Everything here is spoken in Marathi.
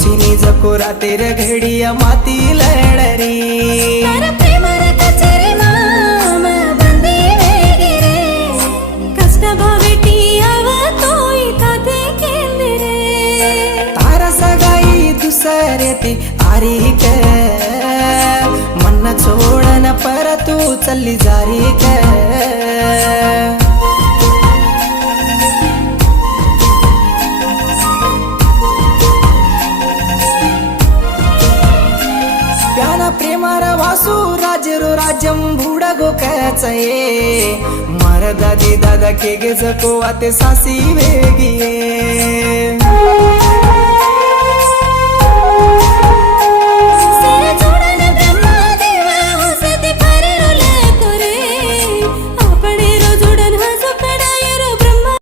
चिनी जको राते रे घड़िया माती लड़री तारा प्रेमर कचेरी माम बंदी वेगिरे कष्ट भवेटी आवतोय ताते केंदिरे तारा सगाई दुसरे ती आरी के मन छोड़न पर तू चली जारी के प्रेमार वासू राजेरो राज्यम भूडगो कचये मर दादी दादा के गे जको आते सासी वेगिये